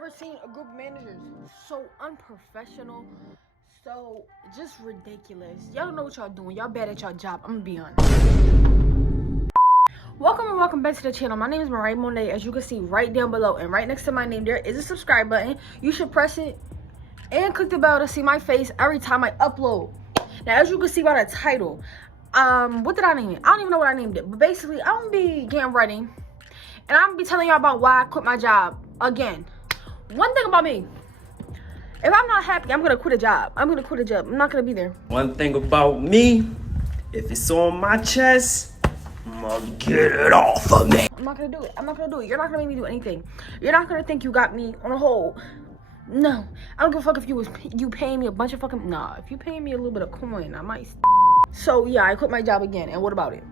never seen a group of managers so unprofessional, so just ridiculous. Y'all don't know what y'all doing. Y'all bad at y'all job. I'm gonna be honest. Welcome and welcome back to the channel. My name is Mariah Monet. As you can see right down below and right next to my name, there is a subscribe button. You should press it and click the bell to see my face every time I upload. Now, as you can see by the title, what did I name it? I don't even know what I named it, but basically I'm gonna be getting ready and I'm gonna be telling y'all about why I quit my job again. One thing about me, if I'm not happy, I'm gonna quit a job. I'm gonna quit a job. I'm not gonna be there. One thing about me, if it's on my chest, I'm gonna get it off of me. I'm not gonna do it. I'm not gonna do it. You're not gonna make me do anything. You're not gonna think you got me on a hold. No, I don't give a fuck if you paying me a bunch of fucking, nah, if you paying me a little bit of coin, I might. So yeah, I quit my job again, and what about it?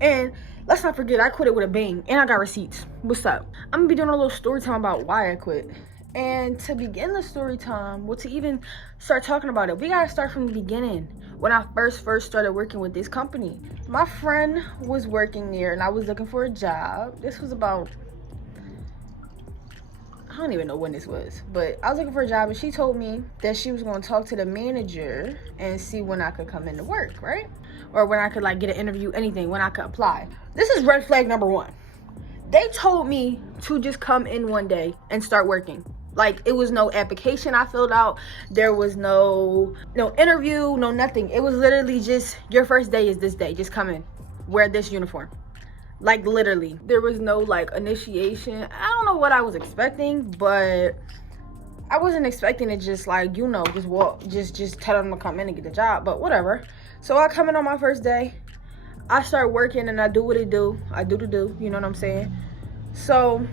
And let's not forget, I quit it with a bang, and I got receipts. What's up? I'm gonna be doing a little story time about why I quit. And to begin the story time, well, to even start talking about it, we gotta start from the beginning. When I first started working with this company, my friend was working there, and I was looking for a job. This was about, I don't even know when this was, but I was looking for a job, and she told me that she was going to talk to the manager and see when I could come into work, right? Or when I could like get an interview, anything, when I could apply. This is red flag number one. They told me to just come in one day and start working. Like, it was no application I filled out. There was no interview, no nothing. It was literally just, your first day is this day. Just come in, wear this uniform. Like, literally. There was no like initiation. I don't know what I was expecting, but I wasn't expecting it just like, you know, just walk, just tell them to come in and get the job, but whatever. So I come in on my first day. I start working and I do what it do. I do the do, you know what I'm saying? So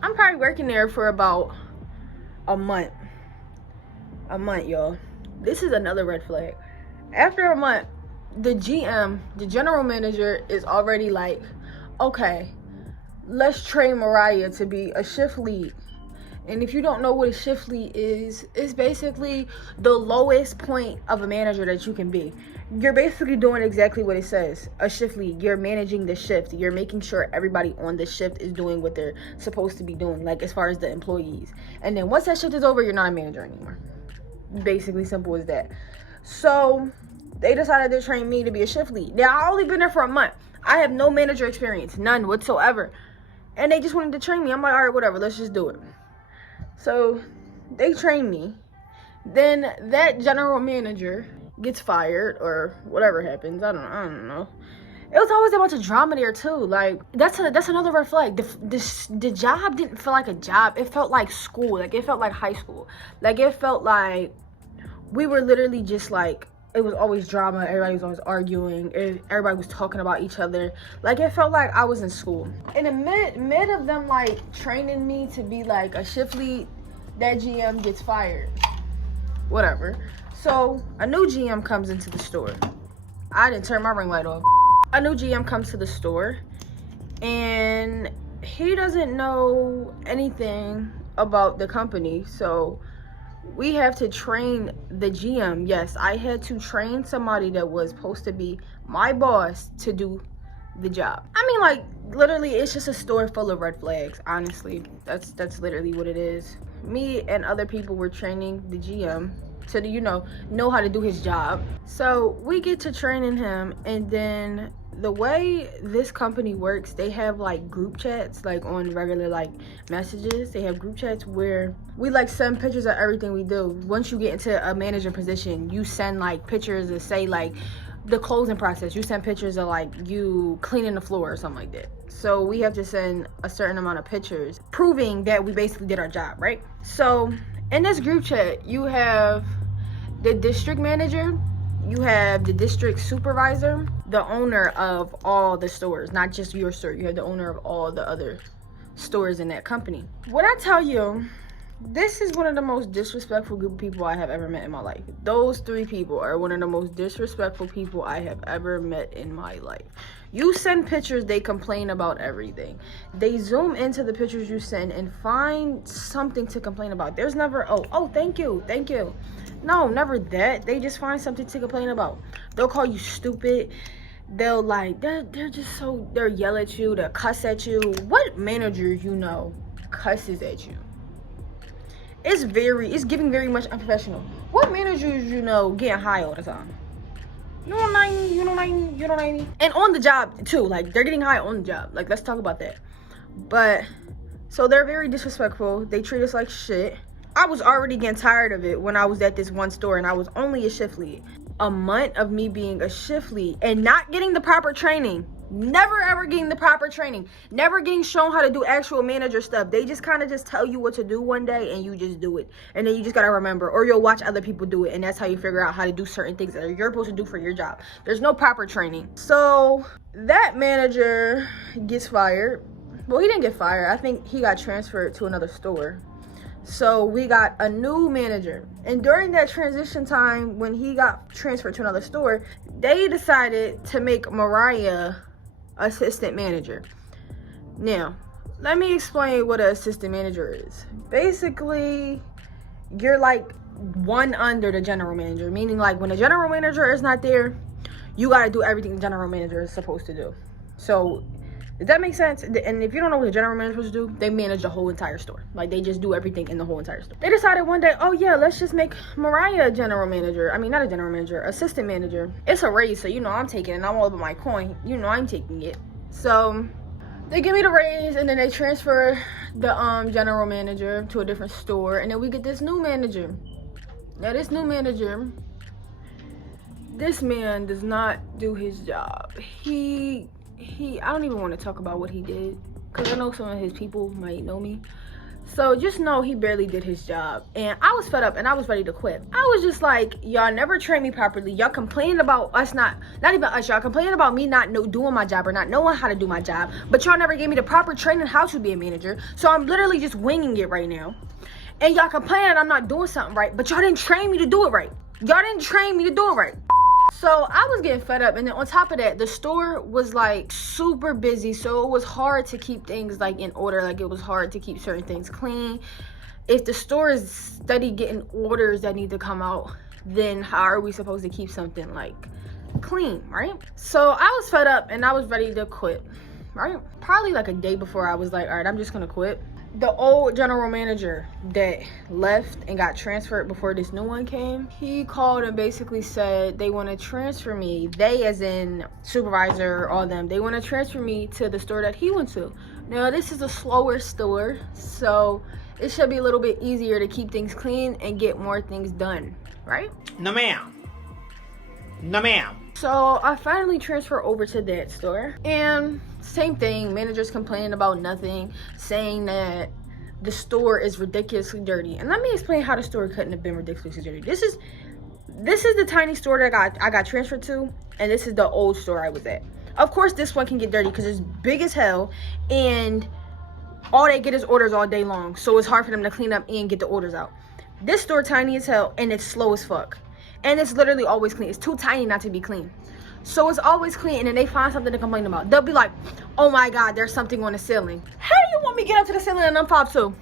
I'm probably working there for about a month. A month, y'all. This is another red flag. After a month, the GM, the general manager, is already like, okay, let's train Mariah to be a shift lead. And if you don't know what a shift lead is, it's basically the lowest point of a manager that you can be. You're basically doing exactly what it says, a shift lead. You're managing the shift. You're making sure everybody on the shift is doing what they're supposed to be doing, like as far as the employees. And then once that shift is over, you're not a manager anymore. Basically, simple as that. So they decided to train me to be a shift lead. Now, I only been there for a month. I have no manager experience, none whatsoever. And they just wanted to train me. I'm like, all right, whatever, let's just do it. So they trained me. Then that general manager gets fired or whatever happens. I don't know. It was always a bunch of drama there too. Like, that's another red flag. The job didn't feel like a job. It felt like school. Like, it felt like high school. Like, it felt like we were literally just like, it was always drama. Everybody was always arguing. Everybody was talking about each other. Like, it felt like I was in school. In the mid of them like training me to be like a shift lead, that GM gets fired. Whatever. So a new GM comes into the store. I didn't turn my ring light off. A new GM comes to the store, and he doesn't know anything about the company. So we have to train the GM. Yes, I had to train somebody that was supposed to be my boss to do the job. I mean, like, literally, it's just a store full of red flags. Honestly, that's literally what it is. Me and other people were training the GM to, you know how to do his job. So we get to training him, and then the way this company works, they have like group chats, like on regular like messages. They have group chats where we like send pictures of everything we do. Once you get into a manager position, you send like pictures that say like the closing process. You send pictures of like you cleaning the floor or something like that. So we have to send a certain amount of pictures proving that we basically did our job, right? So in this group chat, you have the district manager, you have the district supervisor, the owner of all the stores, not just your store. You have the owner of all the other stores in that company. When I tell you, this is one of the most disrespectful group of people I have ever met in my life. Those three people are one of the most disrespectful people I have ever met in my life. You send pictures, they complain about everything. They zoom into the pictures you send and find something to complain about. There's never, oh, thank you. No, never that. They just find something to complain about. They'll call you stupid. They'll like, they're just so, they'll yell at you, they'll cuss at you. What manager you know cusses at you. It's giving very much unprofessional. What managers you know getting high all the time? You know what I mean? And on the job too, like they're getting high on the job. Like, let's talk about that. But so they're very disrespectful. They treat us like shit. I was already getting tired of it when I was at this one store and I was only a shift lead. A month of me being a shift lead and not getting the proper training. Never ever getting the proper training. Never getting shown how to do actual manager stuff. They just kind of just tell you what to do one day and you just do it. And then you just gotta remember, or you'll watch other people do it, and that's how you figure out how to do certain things that you're supposed to do for your job. There's no proper training. So that manager gets fired. Well, he didn't get fired. I think he got transferred to another store. So we got a new manager. And during that transition time, when he got transferred to another store, they decided to make Mariah assistant manager. Now, let me explain what an assistant manager is. Basically, you're like one under the general manager, meaning like when the general manager is not there, you got to do everything the general manager is supposed to do. So does that make sense? And if you don't know what the general manager is supposed to do, they manage the whole entire store. Like, they just do everything in the whole entire store. They decided one day, oh yeah, let's just make Mariah a general manager. I mean, not a general manager, assistant manager. It's a raise, so you know I'm taking it, and I'm all about my coin. You know I'm taking it. So they give me the raise, and then they transfer the general manager to a different store, and then we get this new manager. Now this new manager, this man does not do his job. I don't even want to talk about what he did, because I know some of his people might know me. So just know he barely did his job. And I was fed up and I was ready to quit. I was just like, y'all never trained me properly. Y'all complaining about us not even us, y'all complaining about me not doing my job or not knowing how to do my job. But y'all never gave me the proper training how to be a manager. So I'm literally just winging it right now. And y'all complaining I'm not doing something right, but y'all didn't train me to do it right. Y'all didn't train me to do it right. So I was getting fed up, and then on top of that, the store was like super busy, so it was hard to keep things like in order. Like, it was hard to keep certain things clean. If the store is steady getting orders that need to come out, then how are we supposed to keep something like clean, right? So I was fed up and I was ready to quit, right? Probably like a day before, I was like, all right, I'm just gonna quit. The old general manager that left and got transferred before this new one came, he called and basically said they want to transfer me. They, as in supervisor, all them, they want to transfer me to the store that he went to. Now, this is a slower store, so it should be a little bit easier to keep things clean and get more things done, right? No, ma'am. No, ma'am. So I finally transferred over to that store, and same thing, managers complaining about nothing, saying that the store is ridiculously dirty. And let me explain how the store couldn't have been ridiculously dirty. This is the tiny store that I got transferred to, and this is the old store I was at. Of course, this one can get dirty because it's big as hell, and all they get is orders all day long, so it's hard for them to clean up and get the orders out. This store tiny as hell, and it's slow as fuck. And it's literally always clean. It's too tiny not to be clean. So it's always clean, and then they find something to complain about. They'll be like, oh my God, there's something on the ceiling. How do you want me to get up to the ceiling and unpop too?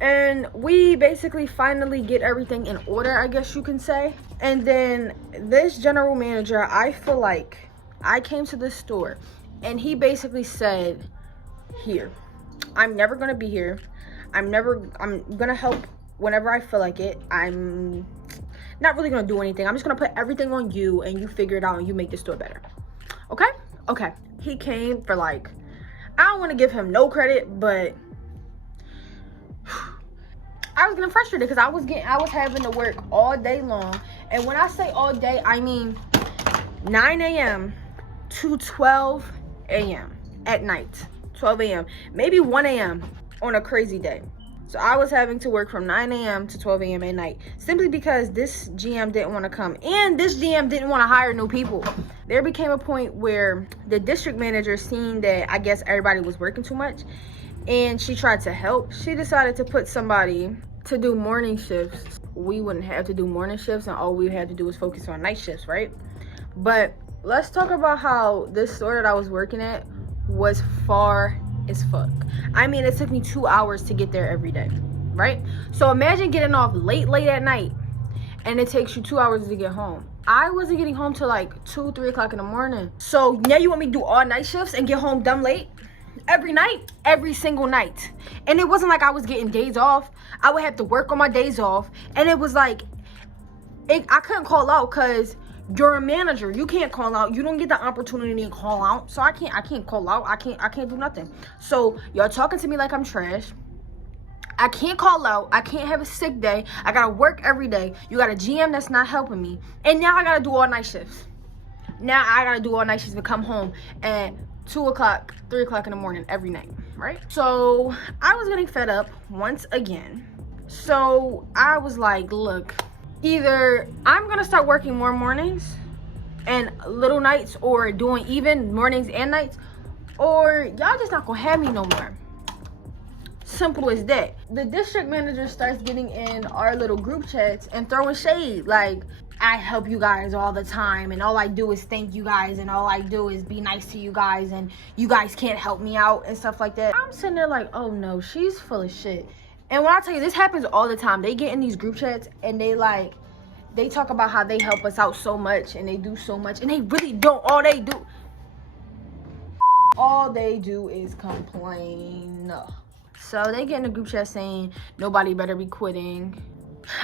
And we basically finally get everything in order, I guess you can say. And then this general manager, I feel like I came to this store and he basically said, here, I'm never gonna be here. I'm gonna help whenever I feel like it. I'm not really gonna do anything. I'm just gonna put everything on you and you figure it out and you make the store better. Okay. He came for like, I don't want to give him no credit, but I was getting frustrated because I was having to work all day long. And when I say all day, I mean 9 a.m. to 12 a.m. at night. 12 a.m. maybe 1 a.m. on a crazy day. So I was having to work from 9 a.m. to 12 a.m. at night, simply because this GM didn't want to come, and this GM didn't want to hire new people. There became a point where the district manager, seen that I guess everybody was working too much, and she tried to help. She decided to put somebody to do morning shifts. We wouldn't have to do morning shifts, and all we had to do was focus on night shifts, right? But let's talk about how this store that I was working at was far as fuck. I mean, it took me 2 hours to get there every day, right? So imagine getting off late at night and it takes you 2 hours to get home. I wasn't getting home till like 2-3 o'clock in the morning. So now you want me to do all night shifts and get home dumb late? every night, every single night. And it wasn't like I was getting days off. I would have to work on my days off. And it was like, I couldn't call out because you're a manager. You can't call out. You don't get the opportunity to call out. So I can't call out. I can't do nothing. So y'all talking to me like I'm trash. I can't call out. I can't have a sick day. I gotta work every day. You got a GM that's not helping me. And now I gotta do all night shifts. Now I gotta do all night shifts to come home at 2 o'clock, 3 o'clock in the morning every night, right? So I was getting fed up once again. So I was like, look, either I'm gonna start working more mornings and little nights, or doing even mornings and nights, or y'all just not gonna have me no more. Simple as that. The district manager starts getting in our little group chats and throwing shade. Like, I help you guys all the time, and all I do is thank you guys, and all I do is be nice to you guys, and you guys can't help me out and stuff like that. I'm sitting there like, oh no, she's full of shit. And when I tell you, this happens all the time. They get in these group chats and they talk about how they help us out so much and they do so much, and they really don't. All they do is complain. So they get in a group chat saying nobody better be quitting.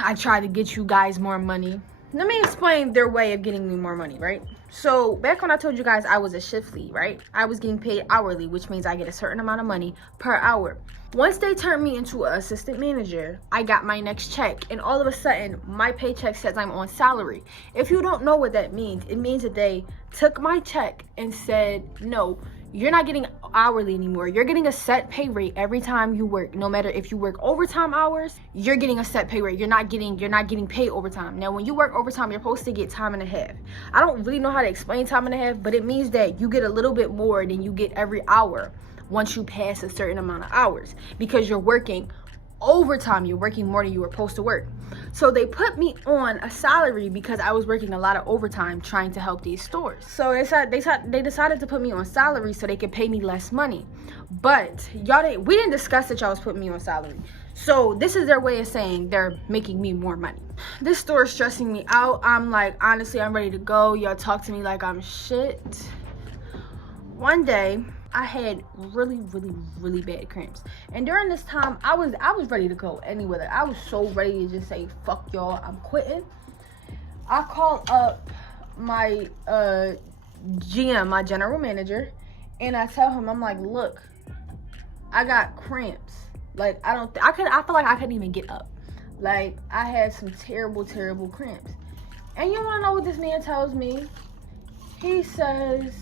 I try to get you guys more money. Let me explain their way of getting me more money, right? So back when I told you guys I was a shift lead, right? I was getting paid hourly, which means I get a certain amount of money per hour. Once they turned me into an assistant manager, I got my next check, and all of a sudden my paycheck says I'm on salary. If you don't know what that means, it means that they took my check and said, no, you're not getting hourly anymore. You're getting a set pay rate every time you work. No matter if you work overtime hours, you're getting a set pay rate. You're not getting paid overtime. Now, when you work overtime, you're supposed to get time and a half. I don't really know how to explain time and a half, but it means that you get a little bit more than you get every hour once you pass a certain amount of hours, because you're working overtime. You're working more than you were supposed to work. So they put me on a salary because I was working a lot of overtime trying to help these stores. So they decided to put me on salary so they could pay me less money. But we didn't discuss that y'all was putting me on salary. So this is their way of saying they're making me more money. This store is stressing me out. I'm like, honestly, I'm ready to go. Y'all talk to me like I'm shit. One day, I had really, really, really bad cramps. And during this time, I was ready to go anywhere. I was so ready to just say, fuck y'all, I'm quitting. I called up my GM, my general manager, and I tell him, I'm like, look, I got cramps. Like, I feel like I couldn't even get up. Like, I had some terrible, terrible cramps. And you wanna know what this man tells me? He says,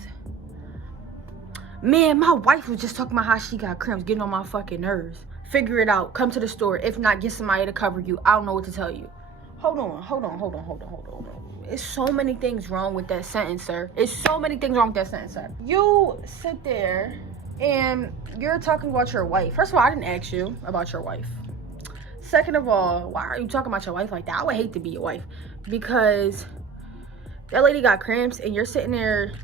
man, my wife was just talking about how she got cramps, getting on my fucking nerves. Figure it out. Come to the store. If not, get somebody to cover you. I don't know what to tell you. Hold on. It's so many things wrong with that sentence, sir. You sit there and you're talking about your wife. First of all, I didn't ask you about your wife. Second of all, why are you talking about your wife like that? I would hate to be your wife, because that lady got cramps and you're sitting there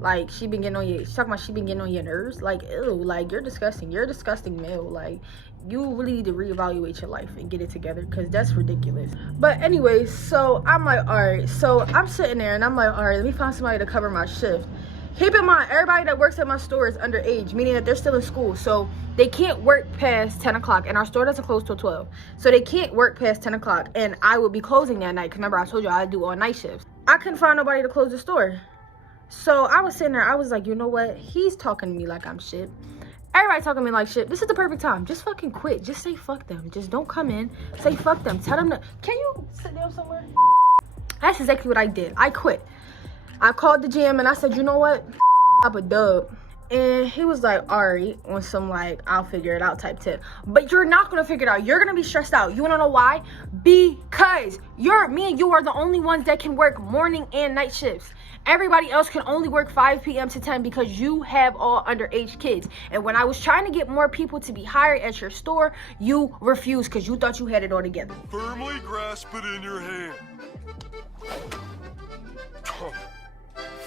like she's talking about she been getting on your nerves. Like, ew, like, you're disgusting. You're a disgusting male. Like, you really need to reevaluate your life and get it together, because that's ridiculous. But anyways, so I'm like, all right. So I'm sitting there and I'm like, all right, let me find somebody to cover my shift. Keep in mind, everybody that works at my store is underage, meaning that they're still in school. So they can't work past 10 o'clock, and our store doesn't close till 12. So they can't work past 10 o'clock, and I would be closing that night, because remember I told you I do all night shifts. I couldn't find nobody to close the store. So I was sitting there, I was like, you know what? He's talking to me like I'm shit. Everybody talking to me like shit. This is the perfect time. Just fucking quit. Just say fuck them. Just don't come in. Say fuck them. Tell them to, can you sit down somewhere? That's exactly what I did. I quit. I called the GM and I said, you know what? Up a dub. And he was like, alright, on some like, I'll figure it out type tip. But you're not gonna figure it out. You're gonna be stressed out. You wanna know why? Because me and you are the only ones that can work morning and night shifts. Everybody else can only work 5 p.m. to 10 because you have all underage kids. And when I was trying to get more people to be hired at your store, you refused because you thought you had it all together. Firmly grasp it in your hand.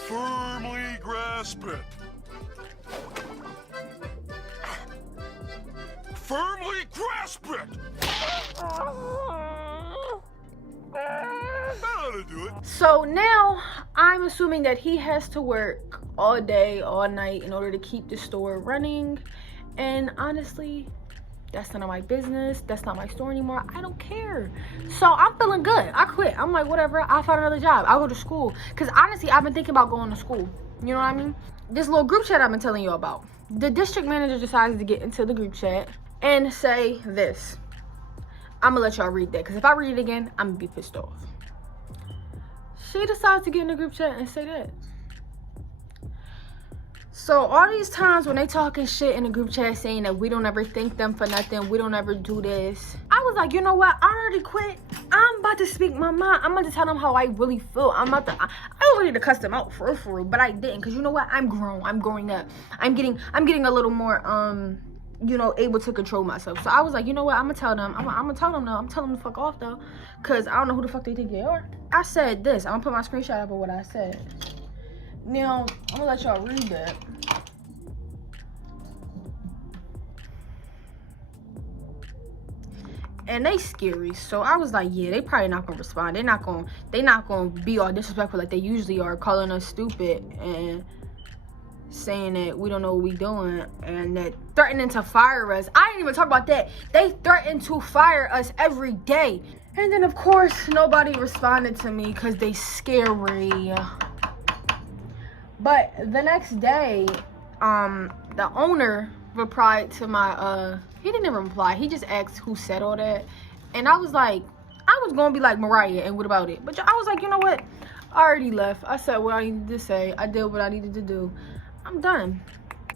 Firmly grasp it. Firmly grasp it. That ought to do it. So now I'm assuming that he has to work all day, all night in order to keep the store running. And honestly, that's none of my business. That's not my store anymore. I don't care. So I'm feeling good. I quit. I'm like, whatever. I'll find another job. I'll go to school. Because honestly, I've been thinking about going to school. You know what I mean? This little group chat I've been telling you about. The district manager decided to get into the group chat and say this. I'm going to let y'all read that. Because if I read it again, I'm going to be pissed off. She decides to get in the group chat and say that. So all these times when they talking shit in the group chat saying that we don't ever thank them for nothing, we don't ever do this, I was like, you know what? I already quit. I'm about to speak my mind. I'm about to tell them how I really feel. I wanted to cuss them out for real, but I didn't, because you know what? I'm grown. I'm growing up. I'm getting a little more you know, able to control myself. So I was like, you know what? I'm gonna tell them. I'm gonna tell them though. I'm telling them to fuck off though, because I don't know who the fuck they think they are. I said this. I'm gonna put my screenshot up of what I said. Now, I'm gonna let y'all read that. And they scary, so I was like, yeah, they probably not gonna respond. They not gonna be all disrespectful like they usually are, calling us stupid and saying that we don't know what we doing and that threatening to fire us. I didn't even talk about that. They threaten to fire us every day. And then of course nobody responded to me because they scary. But the next day, the owner replied to my, he didn't even reply. He just asked who said all that. And I was like, I was going to be like Mariah and what about it? But I was like, you know what? I already left. I said what I needed to say. I did what I needed to do. I'm done.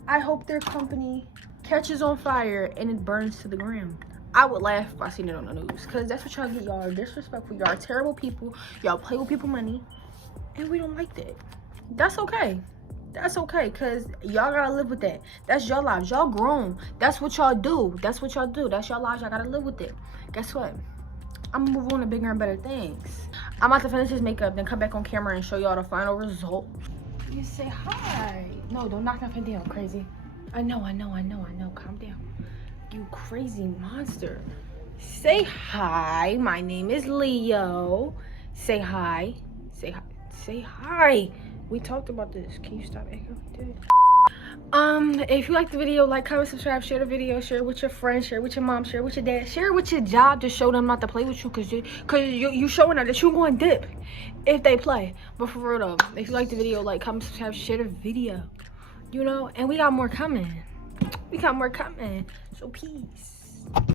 I hope their company catches on fire and it burns to the ground. I would laugh if I seen it on the news. Because that's what y'all get. Y'all are disrespectful. Y'all are terrible people. Y'all play with people's money. And we don't like that. That's okay. That's okay, because y'all gotta live with that. That's your lives. Y'all grown. That's what y'all do. That's what y'all do. That's your lives. Y'all gotta live with it. Guess what? I'm gonna move on to bigger and better things. I'm about to finish his makeup, then come back on camera and show y'all the final result. You say hi. No, don't knock nothing down, crazy. I know. Calm down. You crazy monster. Say hi. My name is Leo. Say hi. Say hi. Say hi. We talked about this. Can you stop acting like that? If you like the video, like, comment, subscribe, share the video, share it with your friends, share it with your mom, share it with your dad, share it with your job to show them not to play with you, cause you showing them that you going to dip if they play. But for real though, if you like the video, like, comment, subscribe, share the video, you know, and we got more coming. So peace.